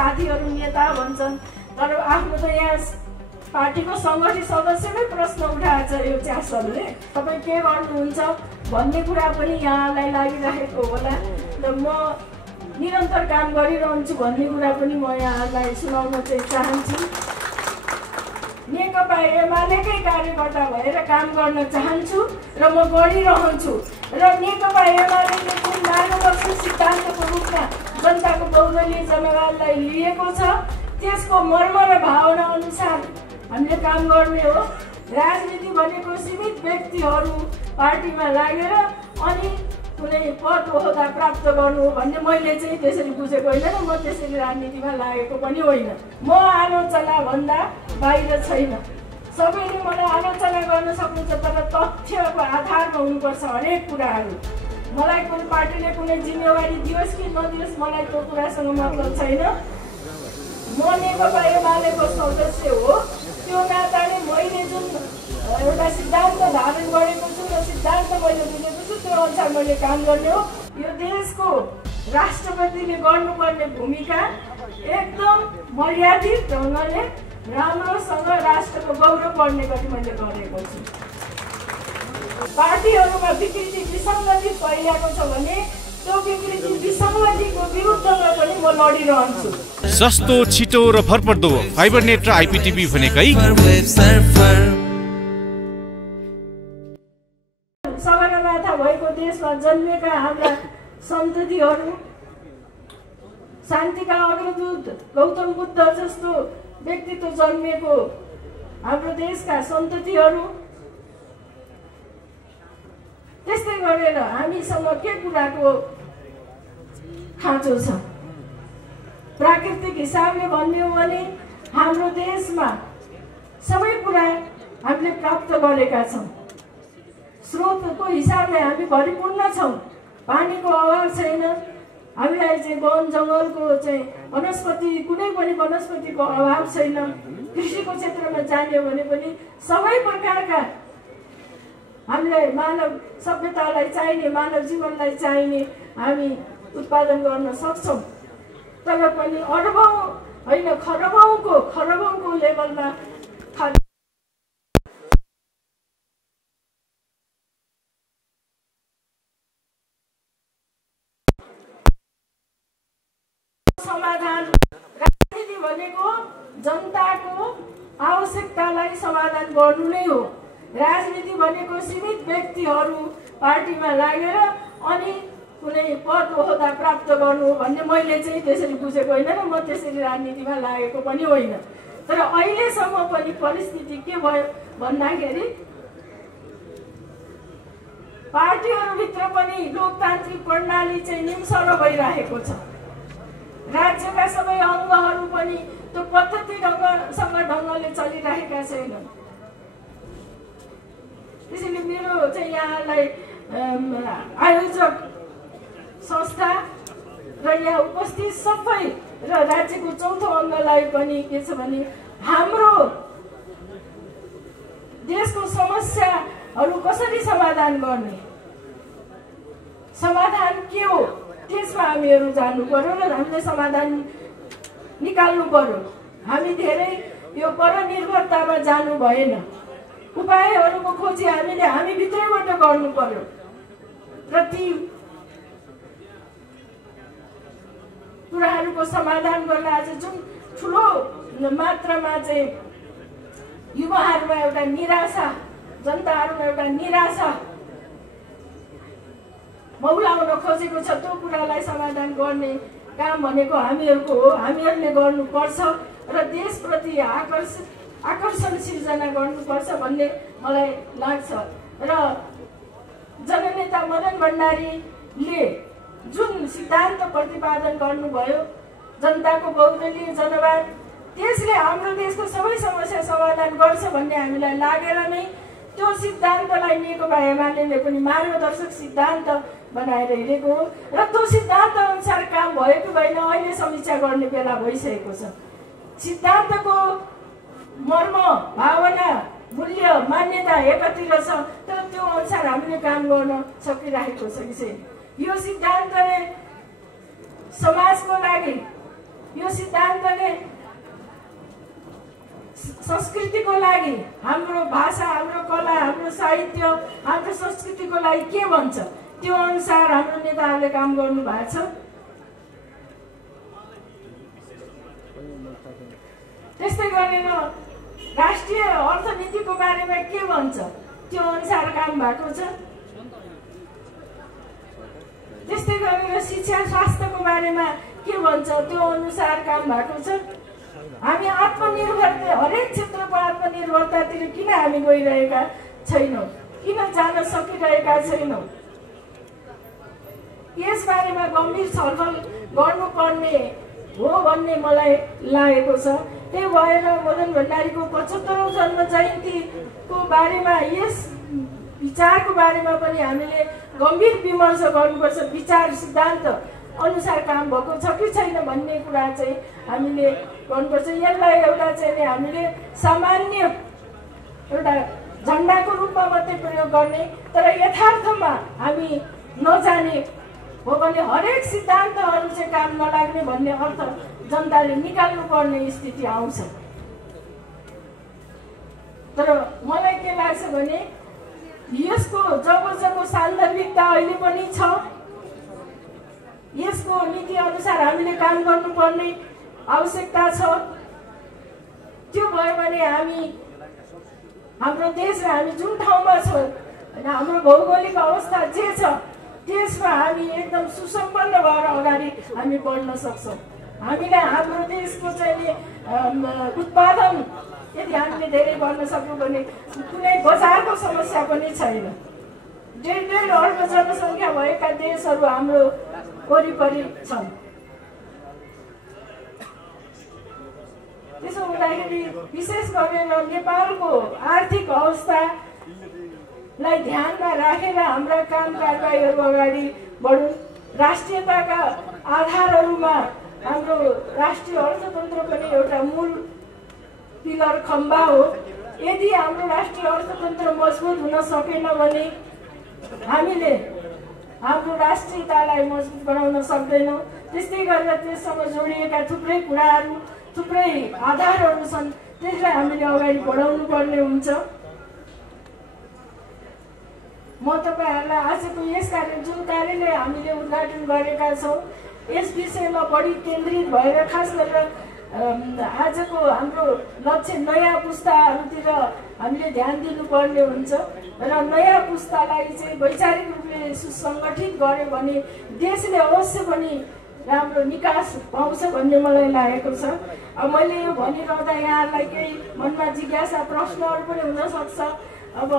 साथीहरू नेता भन्छन्, तर आफ्नो त यहाँ पार्टीको सङ्गठित सदस्यमै प्रश्न उठाएको छ यो च्यासलले। तपाईँ के गर्नुहुन्छ भन्ने कुरा पनि यहाँलाई लागिरहेको होला र म निरन्तर काम गरिरहन्छु भन्ने कुरा पनि म यहाँलाई सुनाउन चाहिँ चाहन्छु। नेकपा एमालेकै कार्यकर्ता भएर काम गर्न चाहन्छु र म गरिरहन्छु र नेकपा एमालेले जुन मार्गदर्शक सिद्धान्तको रूपमा जनताको बहुदलीय जनवादलाई लिएको छ त्यसको मर्म र भावना अनुसार हामीले काम गर्ने हो। राजनीति भनेको सीमित व्यक्तिहरू पार्टीमा लागेर अनि कुनै पद ओहदा प्राप्त गर्नु हो भन्ने मैले चाहिँ त्यसरी बुझेको होइन र म त्यसरी राजनीतिमा लागेको पनि होइन। म आलोचना भन्दा बाहिर छैन। सबैले मलाई आलोचना गर्न सक्नुहुन्छ तर तथ्यको आधारमा हुनुपर्छ हरेक कुराहरू। मलाई कुनै पार्टीले कुनै जिम्मेवारी दियोस् कि नदियोस् मलाई त्यो कुरासँग मतलब छैन। म नेकपा एमालेको सदस्य हो, त्यो नाताले मैले जुन एउटा सिद्धान्त धारण गरेको छु र सिद्धान्त मैले बुझेको छु त्यो अनुसार मैले काम गर्ने हो। यो देशको राष्ट्रपतिले गर्नुपर्ने भूमिका एकदम मर्यादित ढङ्गले राम्रोसँग राष्ट्रको गौरव बढ्ने गरी मैले गरेको छु। पार्टीहरूमा विकृति विसङ्गति फैलिएको छ भने त्यो विकृति विसङ्गतिको विरुद्धमा पनि म लडिरहन्छु। सस्तो, छिटो र भरपर्दो फाइबर नेट र आइपिटिभी भनेकै सगरमाथा भएको देशमा जन्मेका हाम्रा सन्ततिहरू, शान्तिका अग्रदूत गौतम बुद्ध जस्तो व्यक्तित्व जन्मेको हाम्रो देशका सन्ततिहरू, त्यस्तै गरेर हामीसँग के कुराको खाँचो छ? प्राकृतिक हिसाबले भन्ने हो भने हाम्रो देशमा सबै कुरा हामीले प्राप्त गरेका छौँ। स्रोतको हिसाबले हामी भरिपूर्ण छौँ। पानीको अभाव छैन। हामीलाई चाहिँ वन जङ्गलको चाहिँ वनस्पति कुनै पनि वनस्पतिको अभाव छैन। कृषिको क्षेत्रमा जाने भने पनि सबै प्रकारका हामीलाई मानव सभ्यतालाई चाहिने, मानव जीवनलाई चाहिने हामी उत्पादन गर्न सक्छौँ। तर पनि अरबौँ होइन खरबौँको लेभलमा समाधान। राजनीति भनेको जनताको आवश्यकतालाई समाधान गर्नु नै हो। राजनीति भनेको सीमित व्यक्तिहरू पार्टीमा लागेर अनि कुनै पद ओहदा प्राप्त गर्नु हो भन्ने मैले चाहिँ त्यसरी बुझेको होइन र म त्यसरी राजनीतिमा लागेको पनि होइन। तर अहिलेसम्म पनि परिस्थिति के भयो भन्दाखेरि पार्टीहरूभित्र पनि लोकतान्त्रिक प्रणाली चाहिँ निम्सरो भइरहेको छ। राज्यका सबै अङ्गहरू पनि त्यो ढङ्गले चलिरहेका छैनन्। त्यसैले मेरो चाहिँ यहाँलाई आयोजक संस्था र यहाँ उपस्थित सबै र राज्यको चौथो अङ्गलाई पनि के छ भने हाम्रो देशको समस्याहरू कसरी समाधान गर्ने, समाधान के हो त्यसमा हामीहरू जान्नु पर्यो र हामीले समाधान निकाल्नु पर्यो। हामी धेरै यो परनिर्भरतामा जानु भएन। उपायहरूको खोजी हामी भित्रैबाट गर्नु पर्यो र ती कुराहरूको समाधान गर्न आज जुन ठुलो मात्रामा चाहिँ युवाहरूमा एउटा निराशा, जनताहरूमा एउटा निराशा मौलाउन खोजेको छ, त्यो कुरालाई समाधान गर्ने काम भनेको हामीहरूको हो। हामीहरूले गर्नुपर्छ र देशप्रति आकर्षण सिर्जना गर्नुपर्छ भन्ने मलाई लाग्छ। र जननेता मदन भण्डारीले जुन सिद्धान्त प्रतिपादन गर्नुभयो जनताको बहुदलीय जनवाद, त्यसले हाम्रो देशको सबै समस्या समाधान गर्छ भन्ने हामीलाई लागेर नै त्यो सिद्धान्तलाई नेकपा एमालेले पनि मार्गदर्शक सिद्धान्त बनाएर हिँडेको हो र त्यो सिद्धान्त अनुसार काम भयो कि भएन अहिले समीक्षा गर्ने बेला भइसकेको छ। सिद्धान्तको मर्म, भावना, मूल्य, मान्यता एकातिर छ तर त्यो अनुसार हामीले काम गर्न सकिरहेको छ कि छैन। यो सिद्धान्तले समाजको लागि यो सिद्धान्तले संस्कृतिको लागि, हाम्रो भाषा, हाम्रो कला, हाम्रो साहित्य, हाम्रो संस्कृतिको लागि के भन्छ त्यो अनुसार हाम्रो नेताहरूले काम गर्नु भएको छ। त्यस्तै गरेर राष्ट्रिय अर्थनीतिको बारेमा के भन्छ त्यो अनुसार काम भएको छ। त्यस्तै गरेर शिक्षा स्वास्थ्यको बारेमा के भन्छ त्यो अनुसार काम भएको छ। हामी आत्मनिर्भर, हरेक क्षेत्रको आत्मनिर्भरतातिर किन हामी गइरहेका छैनौँ, किन जान सकिरहेका छैनौँ, यस बारेमा गम्भीर छलफल गर्नुपर्ने हो भन्ने मलाई लागेको छ। त्यही भएर मदन भण्डारीको 75औं जन्म जयन्तीको बारेमा, यस विचारको बारेमा पनि हामीले गम्भीर विमर्श गर्नुपर्छ। विचार सिद्धान्त अनुसार काम भएको छ कि छैन भन्ने कुरा चाहिँ हामीले गर्नुपर्छ। यसलाई एउटा चाहिँ हामीले सामान्य एउटा झन्डाको रूपमा मात्रै प्रयोग गर्ने, तर यथार्थमा हामी नजाने हो भने हरेक सिद्धान्तहरू चाहिँ काम नलाग्ने भन्ने अर्थ जनताले निकाल्नु पर्ने स्थिति आउँछ। तर मलाई के लाग्छ भने यसको जब सान्दर्भिकता अहिले पनि छ, यसको नीति अनुसार हामीले काम गर्नुपर्ने आवश्यकता छ। त्यो भयो भने हामी, हाम्रो देश र हामी जुन ठाउँमा छौँ, हाम्रो भौगोलिक अवस्था जे छ त्यसमा हामी एकदम सुसम्पन्न भएर अगाडि हामी बढ्न सक्छौँ। हामीलाई हाम्रो देशको चाहिँ उत्पादन यदि हामीले धेरै गर्न सक्यौँ भने कुनै बजारको समस्या पनि छैन। 1.5 अर्ब जनसङ्ख्या भएका देशहरू हाम्रो वरिपरि छन्। त्यसो हुँदाखेरि विशेष गरेर नेपालको आर्थिक अवस्थालाई ध्यानमा राखेर हाम्रा काम कारबाहीहरू अगाडि बढुन्। राष्ट्रियताका आधारहरूमा हाम्रो राष्ट्रिय अर्थतन्त्र पनि एउटा मूल पिलर खम्बा हो। यदि हाम्रो राष्ट्रिय अर्थतन्त्र मजबुत हुन सकेन भने हामीले हाम्रो राष्ट्रियतालाई मजबुत बनाउन सक्दैनौँ। त्यस्तै गरेर त्यससँग जोडिएका थुप्रै कुराहरू, थुप्रै आधारहरू छन्, त्यसलाई हामीले अगाडि बढाउनु पर्ने हुन्छ। म तपाईँहरूलाई आजको यस जुन कार्यालय हामीले उद्घाटन गरेका छौँ यस विषयमा बढी केन्द्रित भएर खास गरेर आजको हाम्रो लक्ष्य नयाँ पुस्ताहरूतिर हामीले ध्यान दिनुपर्ने हुन्छ र नयाँ पुस्तालाई चाहिँ वैचारिक रूपले सुसङ्गठित गर्यो भने देशले अवश्य पनि राम्रो निकास पाउँछ भन्ने मलाई लागेको छ। अब मैले यो भनिरहँदा यहाँहरूलाई केही मनमा जिज्ञासा प्रश्नहरू पनि हुनसक्छ। अब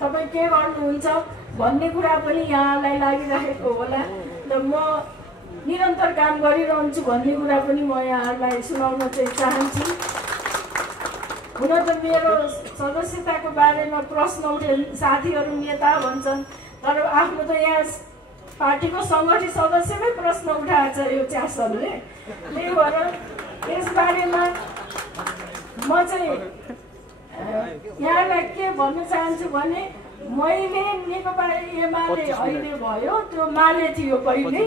तपाईँ के गर्नुहुन्छ भन्ने कुरा पनि यहाँलाई लागिरहेको होला र म निरन्तर काम गरिरहन्छु भन्ने कुरा पनि म यहाँहरूलाई सुनाउन चाहिँ चाहन्छु। हुन त मेरो सदस्यताको बारेमा प्रश्न उठे, साथीहरू नेता भन्छन्, तर आफ्नो त यहाँ पार्टीको सङ्गठित सदस्यमै प्रश्न उठाएको छ यो च्यासहरूले। त्यही भएर यस बारेमा म चाहिँ यहाँलाई के भन्न चाहन्छु भने मैले नेकपा एमाले अहिले भयो, त्यो माले थियो पहिले,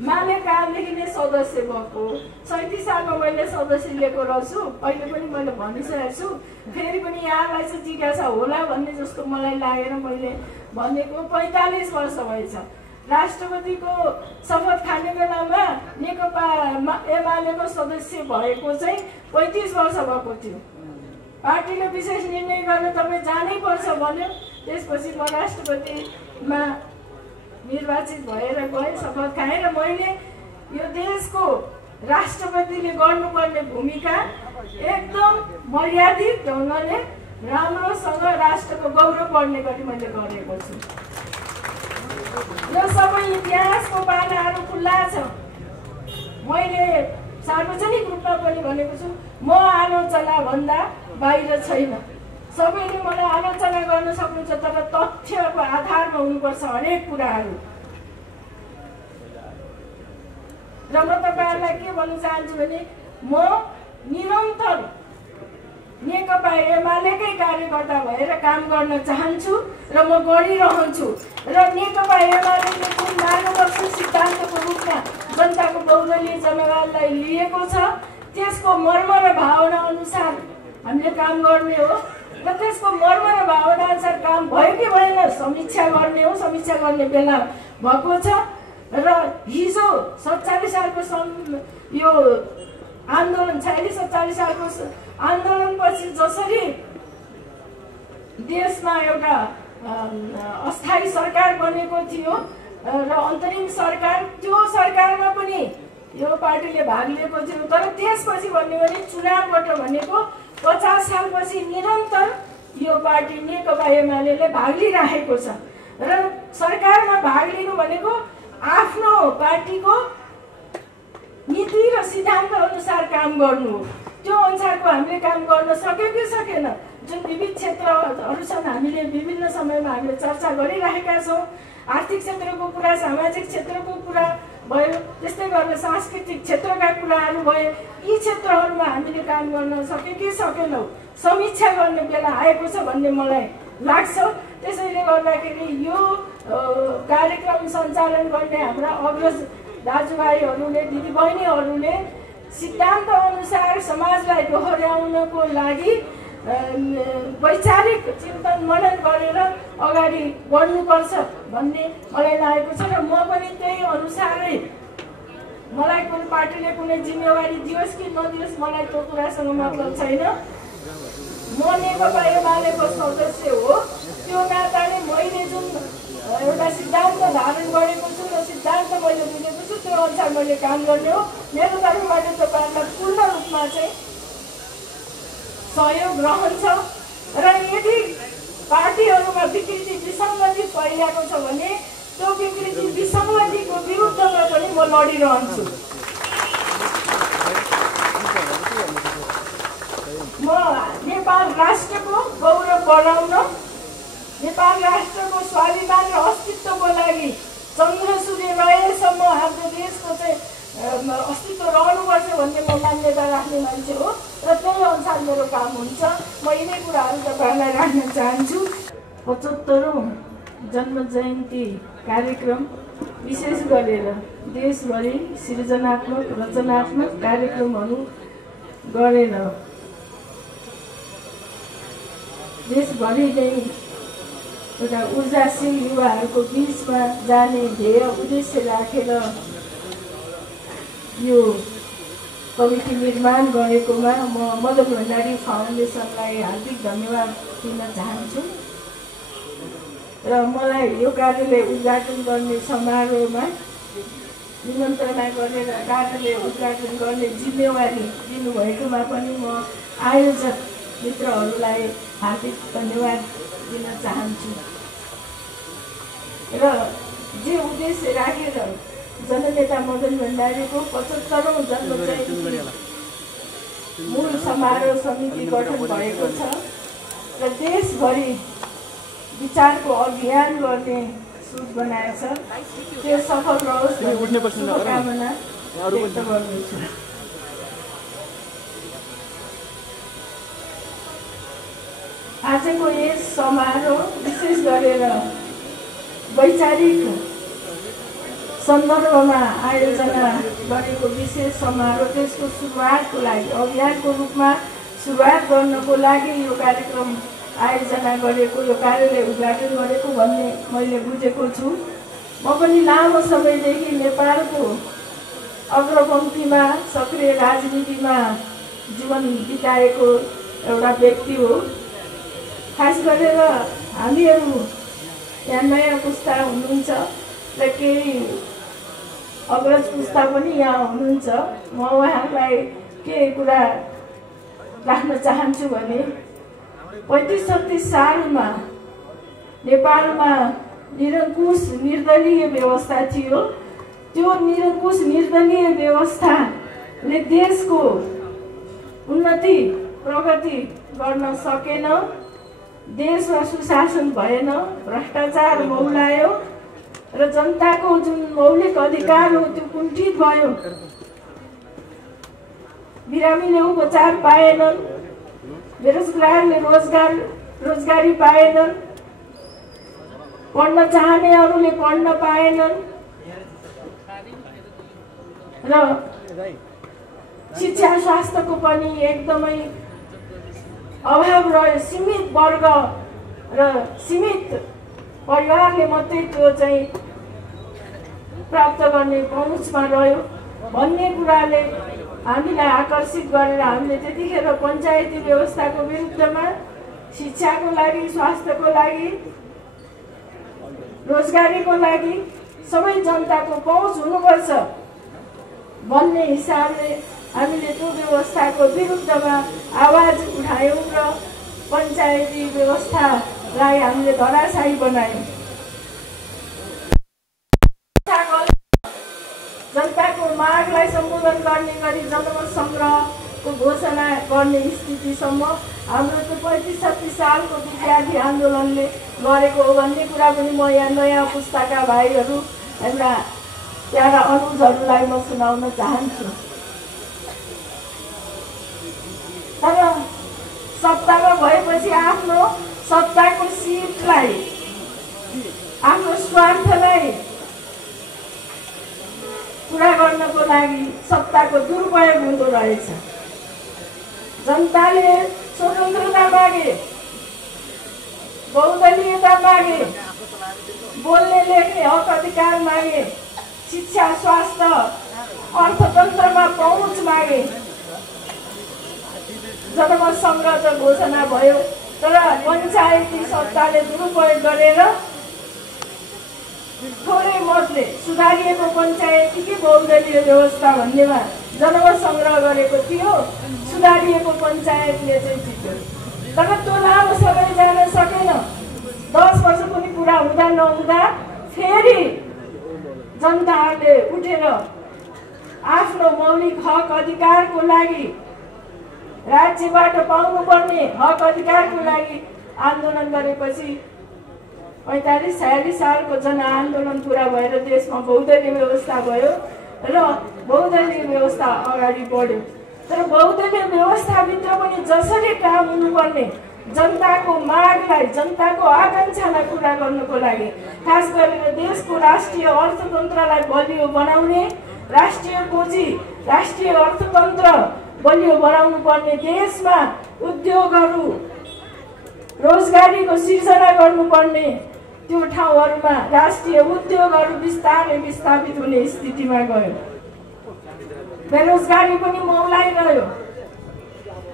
माले कालदेखि नै सदस्य भएको। 37 सालमा मैले सदस्य लिएको रहेछु, अहिले पनि मैले भनिसकेको छु। फेरि पनि यहाँलाई चाहिँ जिज्ञासा होला भन्ने जस्तो मलाई लागेर मैले भनेको। 45 वर्ष भएछ। राष्ट्रपतिको शपथ खाने बेलामा नेकपा एमालेको सदस्य भएको चाहिँ 35 वर्ष भएको थियो। पार्टीले विशेष निर्णय गर्न तपाईँ जानै पर्छ भन्यो। त्यसपछि म राष्ट्रपतिमा निर्वाचित भएर गएँ, शपथ खाएँ र मैले यो देशको राष्ट्रपतिले गर्नुपर्ने भूमिका एकदम मर्यादित ढङ्गले राम्रोसँग राष्ट्रको गौरव बढ्ने गरी मैले गरेको छु। यो सबै इतिहासको पानाहरू खुल्ला छ। मैले सार्वजनिक रूपमा पनि भनेको छु, म आलोचना भन्दा बाहिर छैन। सबैले मलाई आलोचना गर्न सक्नुहुन्छ, तर तथ्यको आधारमा हुनुपर्छ हरेक कुराहरू। र म तपाईँहरूलाई के भन्न चाहन्छु भने म निरन्तर नेकपा एमालेकै कार्यकर्ता भएर काम गर्न चाहन्छु र म गरिरहन्छु र नेकपा एमालेले जुन मार्गदर्शक सिद्धान्तको रूपमा जनताको बहुदलीय जनादेशलाई लिएको छ त्यसको मर्म र भावना अनुसार हामीले काम गर्ने हो र त्यसको मर्म र भावना अनुसार काम भयो कि भएन समीक्षा गर्ने हो। समीक्षा गर्ने बेला भएको छ र हिजो 47 सालको यो आन्दोलन 46-47 सालको आन्दोलनपछि जसरी देशमा एउटा अस्थायी सरकार बनेको थियो र अन्तरिम सरकार, त्यो सरकारमा पनि यो पार्टीले भाग लिएको थियो। तर त्यसपछि भन्यो भने चुनावबाट भनेको 50 सालपछि निरन्तर यो पार्टी नेकपा एमालेले भाग लिइरहेको छ र सरकारमा भाग लिनु भनेको आफ्नो पार्टीको नीति र सिद्धान्त अनुसार काम गर्नु हो। त्यो अनुसारको हामीले काम गर्न सक्यो कि सकेन, जुन विविध क्षेत्रहरू छन् हामीले विभिन्न समयमा हामीले चर्चा गरिरहेका छौँ। आर्थिक क्षेत्रको कुरा, सामाजिक क्षेत्रको कुरा भयो, त्यस्तै गरेर सांस्कृतिक क्षेत्रका कुराहरू भयो। यी क्षेत्रहरूमा हामीले काम गर्न सक्यो कि सकेनौँ समीक्षा गर्ने बेला आएको छ भन्ने मलाई लाग्छ। त्यसैले गर्दाखेरि यो कार्यक्रम सञ्चालन गर्ने हाम्रा अग्रज दाजुभाइहरूले, दिदीबहिनीहरूले सिद्धान्त अनुसार समाजलाई दोहोऱ्याउनको लागि वैचारिक चिन्तन मनन गरेर अगाडि बढ्नुपर्छ भन्ने मलाई लागेको छ र म पनि त्यही अनुसारै, मलाई कुनै पार्टीले कुनै जिम्मेवारी दियोस् कि नदियोस् मलाई त्यो कुरासँग मतलब छैन। म नेकपा एमालेको सदस्य हो, त्यो नाताले मैले जुन एउटा सिद्धान्त धारण गरेको छु र सिद्धान्त मैले बुझेको छु त्यो अनुसार मैले काम गर्ने हो। मेरो तर्फबाट तपाईँहरूलाई पूर्ण रूपमा चाहिँ सहयोग रहन्छ र यदि पार्टीहरूमा विकृति विसङ्गति फैलिएको छ भने त्यो विकृति विसङ्गतिको विरुद्धमा पनि म लडिरहन्छु। म नेपाल राष्ट्रको गौरव बढाउन, नेपाल राष्ट्रको स्वाभिमान र अस्तित्वको लागि चन्द्र सूर्य रहेसम्म हाम्रो देशको चाहिँ अस्तित्व रहनुपर्छ भन्ने म मान्यता राख्ने मान्छे हो र त्यही अनुसार मेरो काम हुन्छ। म यिनै कुराहरू तपाईँहरूलाई राख्न चाहन्छु। 75औं जन्म जयन्ती कार्यक्रम विशेष गरेर देशभरि सृजनात्मक रचनात्मक कार्यक्रमहरू गरेर देशभरि नै एउटा ऊर्जाशील युवाहरूको बिचमा जाने ध्येय उद्देश्य राखेर यो कमिटी निर्माण गरेकोमा म मदन भण्डारी फाउन्डेसनलाई हार्दिक धन्यवाद दिन चाहन्छु र मलाई यो कार्यालय उद्घाटन गर्ने समारोहमा निमन्त्रणा गरेर कार्यालय उद्घाटन गर्ने जिम्मेवारी दिनुभएकोमा पनि म आयोजक मित्रहरूलाई हार्दिक धन्यवाद दिन चाहन्छु र जे उद्देश्य राखेर जननेता मदन भण्डारीको 75औं जन्म जयन्ती मूल समारोह समिति गठन भएको छ र देशभरि विचारको अभियान गर्ने सोच बनाएको छ। त्यो सफल रहोस् भन्ने शुभकामना व्यक्त गर्दछु। आजको यस समारोह विशेष गरेर वैचारिक सन्दर्भमा आयोजना गरेको विशेष समारोह, त्यसको सुरुवातको लागि अभियानको रूपमा सुरुवात गर्नको लागि यो कार्यक्रम आयोजना गरेको, यो कार्यालय उद्घाटन गरेको भन्ने मैले बुझेको छु। म पनि लामो समयदेखि नेपालको अग्रपङ्क्तिमा सक्रिय राजनीतिमा जीवन बिताएको एउटा व्यक्ति हो। खास गरेर हामीहरू यहाँ नयाँ पुस्ता हुनुहुन्छ र केही अग्रज पुस्ता पनि यहाँ हुनुहुन्छ। म उहाँहरूलाई के कुरा राख्न चाहन्छु भने 35-36 सालमा नेपालमा निरङ्कुश निर्दलीय व्यवस्था थियो। त्यो निरङ्कुश निर्दलीय व्यवस्थाले देशको उन्नति प्रगति गर्न सकेन, देशमा सुशासन भएन, भ्रष्टाचार मौलायो र जनताको जुन मौलिक अधिकार हो त्यो कुण्ठित भयो। बिरामीले उपचार पाएनन्, बेरोजगारले रोजगारी पाएनन्, पढ्न चाहनेहरूले पढ्न पाएनन् र शिक्षा स्वास्थ्यको पनि एकदमै अभाव रह्यो। सीमित वर्ग र सीमित परिवारले मात्रै त्यो चाहिँ प्राप्त गर्ने पहुँचमा रह्यो भन्ने कुराले हामीलाई आकर्षित गरेर हामीले त्यतिखेर पञ्चायती व्यवस्थाको विरुद्धमा शिक्षाको लागि, स्वास्थ्यको लागि, रोजगारीको लागि सबै जनताको पहुँच हुनुपर्छ भन्ने हिसाबले हामीले त्यो व्यवस्थाको विरुद्धमा आवाज उठायौँ र पञ्चायती व्यवस्थालाई हामीले धराशायी बनायौँ। जनताको मागलाई सम्बोधन गर्ने गरी जनमत सङ्ग्रहको घोषणा गर्ने स्थितिसम्म हाम्रो त्यो 35-36 सालको विद्यार्थी आन्दोलनले गरेको हो भन्ने कुरा पनि म यहाँ नयाँ पुस्ताका भाइहरू, हाम्रा प्यारा अनुजहरूलाई म सुनाउन चाहन्छु। तर सत्तामा भएपछि आफ्नो सत्ताको सिटलाई, आफ्नो स्वार्थलाई पूरा गर्नको लागि सत्ताको दुरुपयोग हुँदो रहेछ। जनताले स्वतन्त्रता मागे, बहुदलीयता मागे, बोल्ने लेख्ने हक अधिकार मागे, शिक्षा, स्वास्थ्य, अर्थतन्त्रमा पहुँच मागे। जनमत सङ्ग्रह त घोषणा भयो, तर पञ्चायती सत्ताले दुरुपयोग गरेर थोरै मतले सुधारिएको पञ्चायती कि बहुदलीय व्यवस्था भन्नेमा जनमत सङ्ग्रह गरेको थियो। सुधारिएको पञ्चायतले चाहिँ जित्यो, तर त्यो लामो समय जान सकेन। 10 वर्ष पनि पुरा हुँदा नहुँदा फेरि जनताहरूले उठेर आफ्नो मौलिक हक अधिकारको लागि, राज्यबाट पाउनुपर्ने हक अधिकारको लागि आन्दोलन गरेपछि 45-46 सालको जनआन्दोलन पुरा भएर देशमा बहुदलीय व्यवस्था भयो र बहुदलीय व्यवस्था अगाडि बढ्यो। तर बहुदलीय व्यवस्थाभित्र पनि जसरी काम हुनुपर्ने जनताको मागलाई, जनताको आकाङ्क्षालाई पुरा गर्नको लागि, खास गरेर देशको राष्ट्रिय अर्थतन्त्रलाई बलियो बनाउने, राष्ट्रिय पुँजी, राष्ट्रिय अर्थतन्त्र बलियो बनाउनु पर्ने, देशमा उद्योगहरू, रोजगारीको सिर्जना गर्नुपर्ने, त्यो ठाउँहरूमा राष्ट्रिय उद्योगहरू बिस्तारै विस्थापित हुने स्थितिमा गयो। बेरोजगारी पनि मौलाइरह्यो।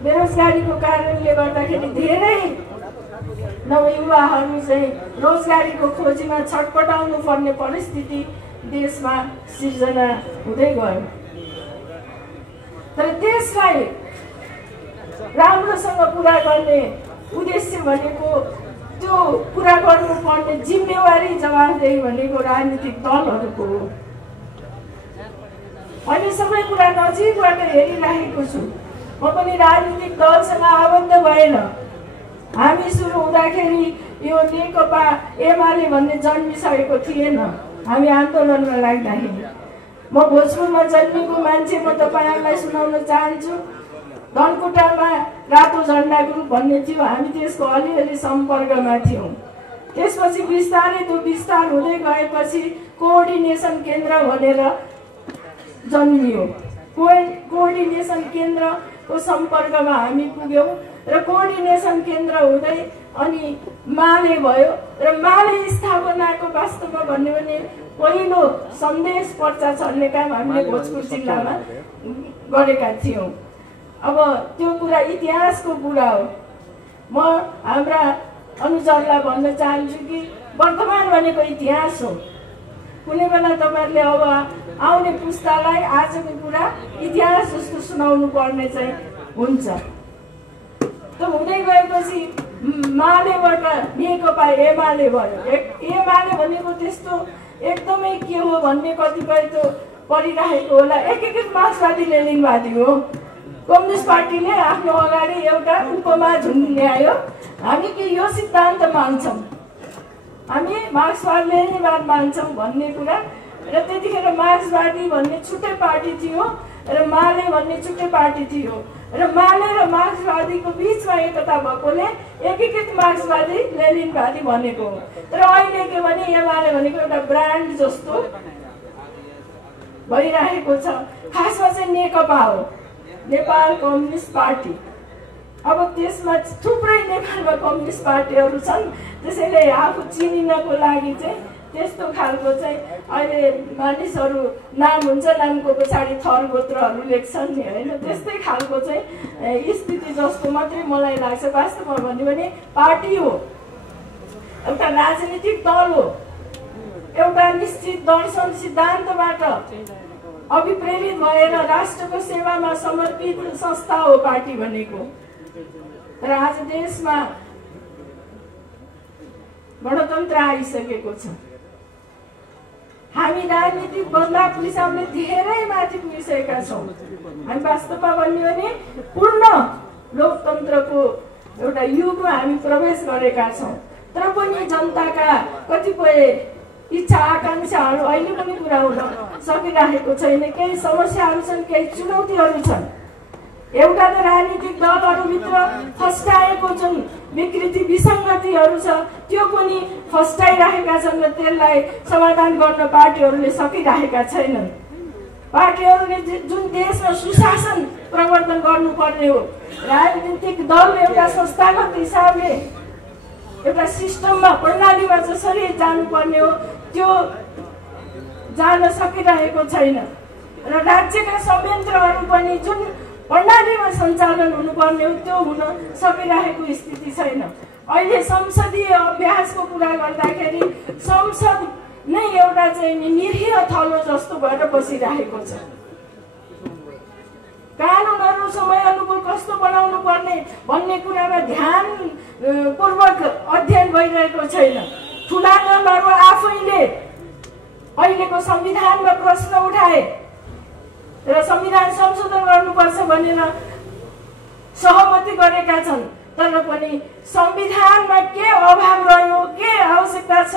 बेरोजगारीको कारणले गर्दाखेरि धेरै नवयुवाहरू चाहिँ रोजगारीको खोजीमा छटपटाउनु पर्ने परिस्थिति देशमा सिर्जना हुँदै गयो। तर त्यसलाई राम्रोसँग पुरा गर्ने उद्देश्य भनेको, त्यो पुरा गर्नुपर्ने जिम्मेवारी, जवाफदेही भनेको राजनीतिक दलहरूको हो। अहिले सबै कुरा नजिकबाट हेरिरहेको छु। म पनि राजनीतिक दलसँग आबद्ध भएन। हामी सुरु हुँदाखेरि यो नेकपा एमाले भन्ने जन्मिसकेको थिएन। हामी आन्दोलनमा लाग्दाखेरि म भोजपुरमा जन्मेको मान्छे, म तपाईँहरूलाई सुनाउन चाहन्छु। धनकुटामा रातो झन्डा ग्रुप भन्ने थियो, हामी त्यसको अलिअलि सम्पर्कमा थियौँ। त्यसपछि बिस्तारै त्यो विस्तार हुँदै गएपछि कोअर्डिनेसन केन्द्र भनेर जन्मियो। कोअर्डिनेसन केन्द्रको सम्पर्कमा हामी पुग्यौँ र कोअर्डिनेसन केन्द्र हुँदै अनि माले भयो र माले स्थापनाको वास्तवमा भन्यो भने पहिलो सन्देश पर्चा छर्ने काम हामीले भोजपुर जिल्लामा गरेका थियौँ। अब त्यो कुरा इतिहासको कुरा हो। म हाम्रा अनुजहरूलाई भन्न चाहन्छु कि वर्तमान भनेको इतिहास हो। कुनै बेला तपाईँहरूले अब आउने पुस्तालाई आजको कुरा इतिहास जस्तो सुनाउनु पर्ने चाहिँ हुन्छ। त्यो हुँदै गएपछि मालेबाट नेकपा एमाले भयो। एमाले भनेको त्यस्तो एकदमै के हो भन्ने कतिपय त्यो परिरहेको होला। एक मार्क्सवादी लेनिनवादी हो। कम्युनिस्ट पार्टीले आफ्नो अगाडि एउटा उपमा झुन्ड्यायो, हामी कि यो सिद्धान्त मान्छौँ, हामी मार्क्सवाद लेनिनवाद मान्छौँ भन्ने कुरा। र त्यतिखेर मार्क्सवादी भन्ने छुट्टै पार्टी थियो र माले भन्ने छुट्टै पार्टी थियो र माले र मार्क्सवादीको बिचमा एकता भएकोले एकीकृत मार्क्सवादी लेनिनवादी भनेको हो। तर अहिले के भने एमाले भनेको एउटा ब्रान्ड जस्तो भइरहेको छ। खासमा चाहिँ नेकपा हो, नेपाल कम्युनिस्ट पार्टी। अब त्यसमा थुप्रै नेपालमा कम्युनिस्ट पार्टीहरू छन्, त्यसैले आफू चिनिनको लागि चाहिँ त्यस्तो खालको चाहिँ अहिले मानिसहरू नाम हुन्छ, नामको पछाडि थर गोत्रहरू लेख्छन् नि होइन, त्यस्तै खालको चाहिँ स्थिति जस्तो मात्रै मलाई लाग्छ। वास्तवमा भन्यो भने पार्टी हो, एउटा राजनीतिक दल हो, एउटा निश्चित दर्शन सिद्धान्तबाट अभिप्रेरित भएर राष्ट्रको सेवामा समर्पित संस्था हो पार्टी भनेको। तर आज देशमा गणतन्त्र आइसकेको छ, हामी राजनीतिक बदलाव हिसाबले धेरै माथि पुगिसकेका छौँ। हामी वास्तवमा भन्यो भने पूर्ण लोकतन्त्रको एउटा युगमा हामी प्रवेश गरेका छौँ। तर पनि जनताका कतिपय इच्छा आकांक्षाहरू अहिले पनि पुरा हुन सकिरहेको छैन। केही समस्याहरू छन्, केही चुनौतीहरू छन्। एउटा त राजनीतिक दलहरूभित्र फस्टाएको जुन विकृति विसङ्गतिहरू छ त्यो पनि फस्टाइरहेका छन् र त्यसलाई समाधान गर्न पार्टीहरूले सकिरहेका छैनन्। पार्टीहरूले जुन देशमा सुशासन प्रवर्तन गर्नुपर्ने हो, राजनीतिक दल एउटा संस्थागत हिसाबले एउटा सिस्टममा प्रणालीमा जसरी जानुपर्ने हो त्यो जान सकिरहेको छैन। र राज्यका संयन्त्रहरू पनि जुन प्रणालीमा सञ्चालन हुनुपर्ने हो त्यो हुन सकिरहेको स्थिति छैन। अहिले संसदीय अभ्यासको कुरा गर्दाखेरि संसद नै एउटा चाहिँ निरीह थलो जस्तो भएर बसिरहेको छ। कानुनहरू समय अनुकूल कस्तो बनाउनु पर्ने भन्ने कुरामा ध्यान पूर्वक अध्ययन भइरहेको छैन। ठुला दलहरू आफैले अहिलेको संविधानमा प्रश्न उठाए र संविधान संशोधन गर्नुपर्छ भनेर सहमति गरेका छन्। तर पनि संविधानमा के अभाव रह्यो, के आवश्यकता छ,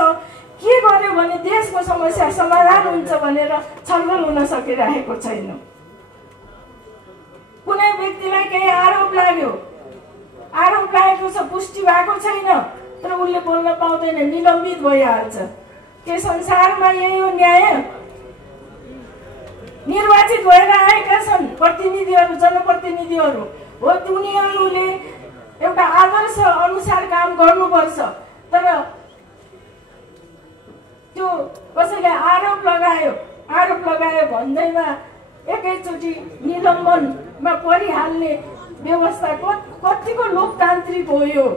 के गर्यो भने देशको समस्या समाधान हुन्छ भनेर छलफल हुन सकिरहेको छैन। कुनै व्यक्तिलाई केही आरोप लाग्यो, आरोप लागेको छ, पुष्टि भएको छैन, तर उसले बोल्न पाउँदैन, निलम्बित भइहाल्छ। के संसारमा यही हो न्याय? निर्वाचित भएर आएका छन् प्रतिनिधिहरू, जनप्रतिनिधिहरू हो, उनीहरूले एउटा आदर्श अनुसार काम गर्नुपर्छ। तर त्यो कसैले आरोप लगायो भन्दैमा एकैचोटि निलम्बनमा परिहाल्ने व्यवस्था कतिको लोकतान्त्रिक हो यो?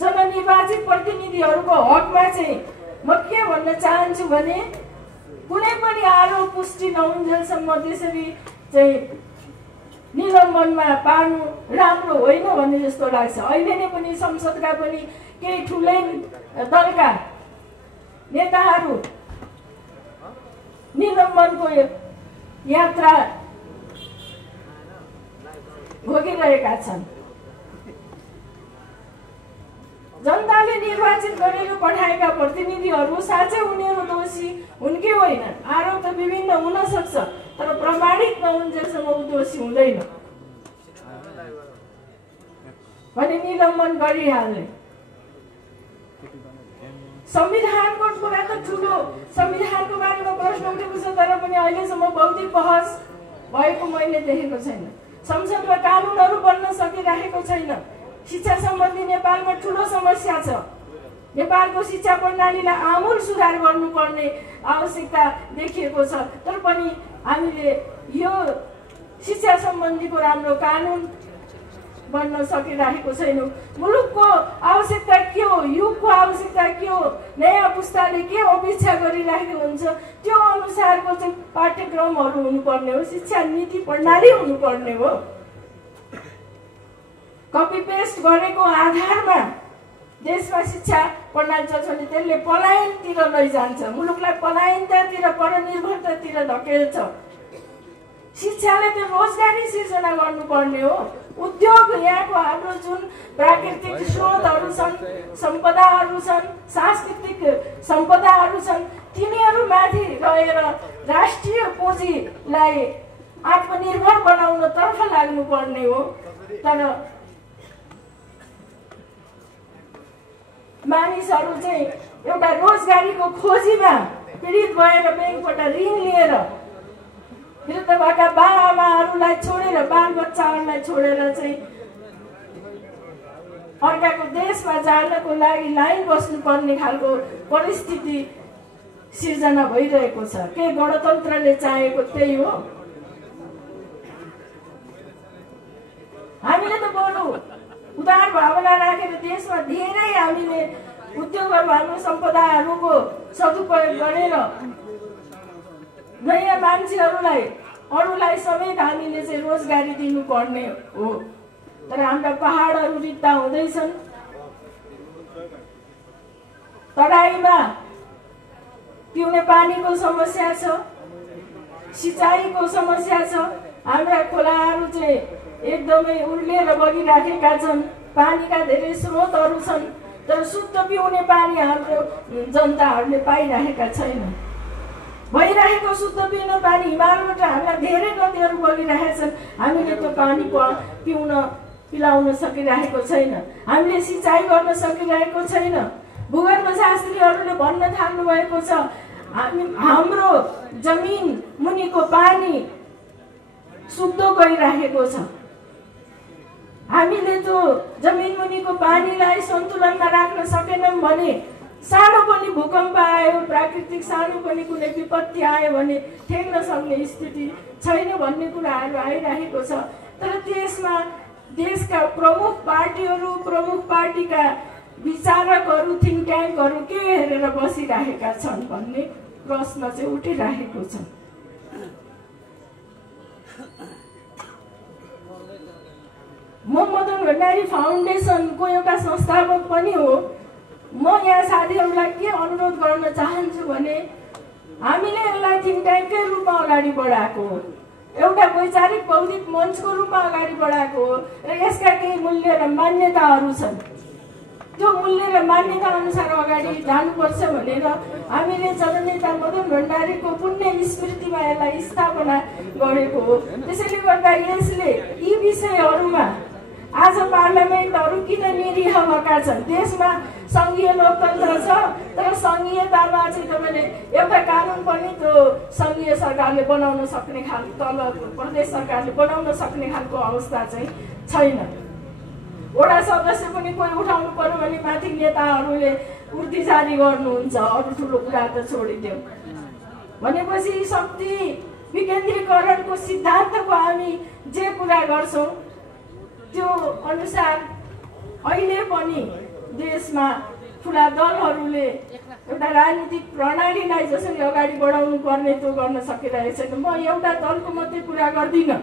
जननिर्वाचित प्रतिनिधिहरूको हकमा चाहिँ म के भन्न चाहन्छु भने कुनै पनि आरोप पुष्टि नहुन्जेलसम्म त्यसरी चाहिँ निलम्बनमा पार्नु राम्रो होइन भन्ने जस्तो लाग्छ। अहिले नै पनि संसदका पनि केही ठुलै दलका नेताहरू निलम्बनको यात्रा भोगिरहेका छन्। जनताले निर्वाचित गरेर पठाएका प्रतिनिधिहरू साँच्चै उनीहरू दोषी हुन् कि होइनन्? आरोप त विभिन्न हुन सक्छ, तर प्रमाणित नहुन्जेलसम्म ऊ दोषी हुँदैन भने निलम्बन गरिहाल्ने। संविधानको कुरा त ठुलो, संविधानको बारेमा प्रश्न उठेको छ, तर पनि अहिलेसम्म बौद्धिक बहस भएको मैले देखेको छैन। संसदमा कानुनहरू बन्न सकिरहेको छैन। शिक्षा सम्बन्धी नेपालमा ठुलो समस्या छ। नेपालको शिक्षा प्रणालीलाई आमूल सुधार गर्नुपर्ने आवश्यकता देखिएको छ। तर पनि हामीले यो शिक्षा सम्बन्धीको राम्रो कानुन बन्न सकिरहेको छैनौँ। मुलुकको आवश्यकता के हो, युगको आवश्यकता के हो, नयाँ पुस्ताले के अपेक्षा गरिरहेको हुन्छ त्यो अनुसारको चाहिँ पाठ्यक्रमहरू हुनुपर्ने हो, शिक्षा नीति प्रणाली हुनुपर्ने हो। कपी पेस्ट गरेको आधारमा देशमा शिक्षा प्रणाली चल्छ भने त्यसले पलायनतिर लैजान्छ, मुलुकलाई पलायनतातिर, परनिर्भरतातिर धकेल्छ। शिक्षाले त रोजगारी सिर्जना गर्नुपर्ने हो। उद्योग, यहाँको हाम्रो जुन प्राकृतिक स्रोतहरू छन्, सम्पदाहरू छन्, सांस्कृतिक सम्पदाहरू छन्, तिनीहरूमाथि रहेर राष्ट्रिय पुँजीलाई आत्मनिर्भर बनाउनतर्फ पर्ने हो। तर मानिसहरू चाहिँ एउटा रोजगारीको खोजीमा पीडित भएर ब्याङ्कबाट ऋण लिएर वृद्ध भएका बाबाआमाहरूलाई छोडेर बालबच्चाहरूलाई छोडेर चाहिँ अर्काको देशमा जानको लागि लाइन बस्नुपर्ने खालको परिस्थिति सिर्जना भइरहेको छ। के गणतन्त्रले चाहेको त्यही हो? हामीले त बरु उदार भावना राखेर देशमा धेरै हामीले उद्योगहरू हाम्रो सम्पदाहरूको सदुपयोग गरेर नयाँ मान्छेहरूलाई अरूलाई समेत हामीले चाहिँ रोजगारी दिनुपर्ने हो। तर हाम्रा पहाडहरू रित्ता हुँदैछन्, तराईमा पिउने पानीको समस्या छ, सिँचाइको समस्या छ, हाम्रा खोलाहरू चाहिँ एकदमै उर्लिएर बगिराखेका छन्, पानीका धेरै स्रोतहरू छन्, तर शुद्ध पिउने पानी हाम्रो जनताहरूले पाइरहेका छैनन्। भइरहेको शुद्ध पिउने पानी हिमालबाट हामीलाई धेरै नदीहरू बगिरहेका छन्, हामीले त्यो पानी पिलाउन सकिरहेको छैन, हामीले सिँचाइ गर्न सकिरहेको छैन। भूगर्भशास्त्रीहरूले भन्न थाल्नु भएको छ हाम्रो जमिन मुनिको पानी शुद्ध गइरहेको छ। हामीले त्यो जमिन मुनिको पानीलाई सन्तुलनमा राख्न सकेनौँ भने सानो पनि भूकम्प आयो, प्राकृतिक सानो पनि कुनै विपत्ति आयो भने ठेक्न सक्ने स्थिति छैन भन्ने कुराहरू आइरहेको छ। तर त्यसमा देशका प्रमुख पार्टीहरू, प्रमुख पार्टीका विचारकहरू, थिङ्क ट्याङ्कहरू के हेरेर बसिरहेका छन् भन्ने प्रश्न चाहिँ उठिरहेको छ। म मदन भण्डारी फाउन्डेसनको एउटा संस्थापक पनि हो। म यहाँ साथीहरूलाई के अनुरोध गर्न चाहन्छु भने हामीले यसलाई थिङ्क ट्याङ्ककै रूपमा अगाडि बढाएको हो, एउटा वैचारिक बौद्धिक मञ्चको रूपमा अगाडि बढाएको हो र यसका केही मूल्य र मान्यताहरू छन्। त्यो मूल्य र मान्यता अनुसार अगाडि जानुपर्छ भनेर हामीले जननेता मदन भण्डारीको पुण्य स्मृतिमा यसलाई स्थापना गरेको हो। त्यसैले गर्दा यसले यी विषयहरूमा आज पार्लियामेन्टहरू किन निरीह भएका छन्? देशमा सङ्घीय लोकतन्त्र छ, तर सङ्घीयतामा चाहिँ तपाईँले एउटा कानुन पनि त्यो सङ्घीय सरकारले बनाउन सक्ने खालको, तल प्रदेश सरकारले बनाउन सक्ने खालको अवस्था चाहिँ छैन। वडा सदस्य पनि कोही उठाउनु पर्यो भने माथि नेताहरूले उर्दी जारी गर्नुहुन्छ, अरू ठुलो कुरा त छोडिदियो भनेपछि शक्ति विकेन्द्रीकरणको सिद्धान्तको हामी जे कुरा गर्छौँ त्यो अनुसार अहिले पनि देशमा ठुला दलहरूले एउटा राजनीतिक प्रणालीलाई जसरी अगाडि बढाउनु पर्ने त्यो गर्न सकिरहेको छैन। म एउटा दलको मात्रै कुरा गर्दिनँ,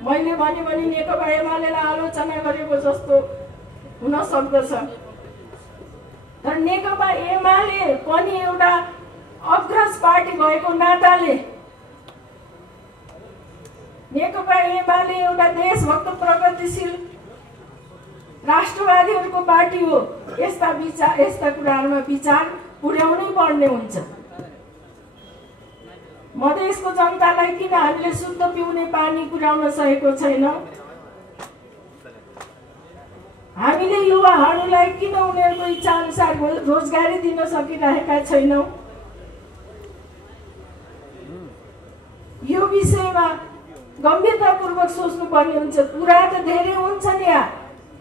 मैले भने नेकपा एमालेलाई आलोचना गरेको जस्तो हुन सक्दछ, तर नेकपा एमाले पनि एउटा अग्रज पार्टी भएको नाताले नेकपा एमाले एउटा देशभक्त प्रगतिशील राष्ट्रवादीहरूको पार्टी हो। यस्ता कुराहरूमा विचार पुर्याउनै पर्ने हुन्छ। मधेसको जनतालाई किन हामीले शुद्ध पिउने पानी पुर्याउन सकेको छैनौँ? हामीले युवाहरूलाई किन उनीहरूको इच्छा अनुसार रोजगारी दिन सकिरहेका छैनौँ? यो विषयमा गम्भीरतापूर्वक सोच्नु पर्ने हुन्छ। कुरा त धेरै हुन्छन् यहाँ,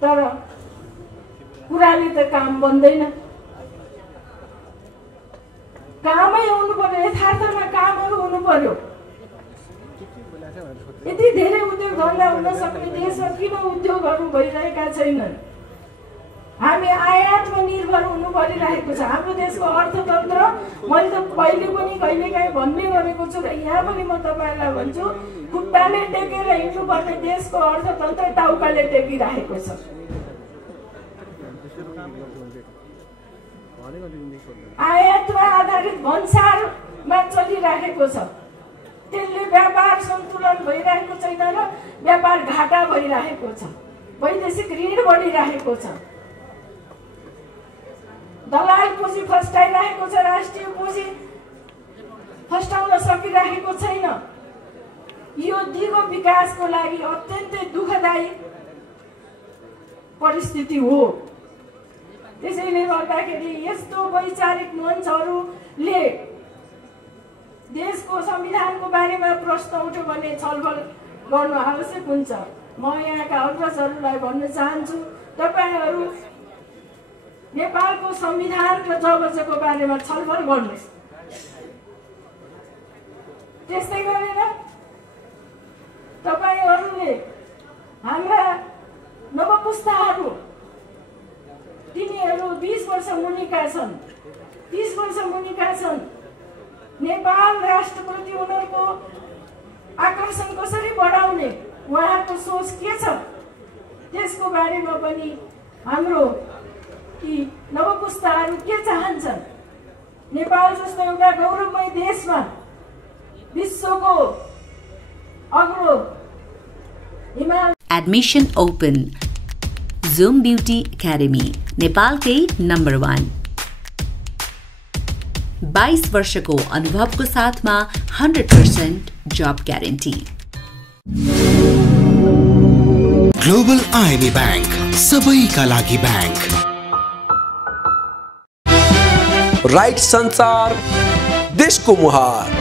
तर कुराले त काम बन्दैन। कामै हुनु पर्यो, यथार्थमा कामहरू हुनु पर्यो। यति धेरै उद्योग धन्दा हुन सक्ने देशमा किन उद्योगहरू भइरहेका छैनन्? हामी आयातमा निर्भर हुनु परिरहेको छ। हाम्रो देशको अर्थतन्त्र, मैले त पहिले पनि कहिलेकाहीँ भन्ने गरेको छु र यहाँ पनि म तपाईँहरूलाई भन्छु, खुट्टाले टेकेर हिँड्नुपर्ने देशको अर्थतन्त्र टाउकाले टेकिरहेको छ। आयातमा आधारित भन्सारमा चलिरहेको छ। त्यसले व्यापार सन्तुलन भइरहेको छैन र व्यापार घाटा भइरहेको छ। वैदेशिक ऋण बढिरहेको छ। दलाल पुँजी फस्टाइरहेको छ, राष्ट्रिय पुँजी फस्टाउन सकिरहेको छैन। यो दिगो विकासको लागि अत्यन्तै दुःखदायी परिस्थिति हो। त्यसैले गर्दाखेरि यस्तो वैचारिक मञ्चहरूले देशको संविधानको बारेमा प्रश्न उठ्यो भने छलफल गर्नु आवश्यक हुन्छ। म यहाँका अग्रजहरूलाई भन्न चाहन्छु, तपाईहरू नेपालको संविधान र जबरजको बारेमा छलफल गर्नुहोस्। त्यस्तै गरेर तपाईहरूले हाम्रा नवपुस्ताहरू, तिनीहरू 20 वर्ष मुनिका छन्, 30 वर्ष मुनिका छन्, नेपाल राष्ट्रप्रति उनीहरूको आकर्षण कसरी बढाउने, उहाँको सोच के छ, त्यसको बारेमा पनि हाम्रो कि नवपुस्ताहरू के चाहन्छन्। नेपाल जस्तो एउटा गौरवमय देशमा विश्वको अग्लो हिमाल admission open Zoom Beauty Academy नेपालकै नम्बर 1। 22 वर्षको अनुभवको साथमा 100% जब ग्यारेन्टी। ग्लोबल IME बैंक, सबैका लागि बैंक। राइट संचार, देशको मुहार।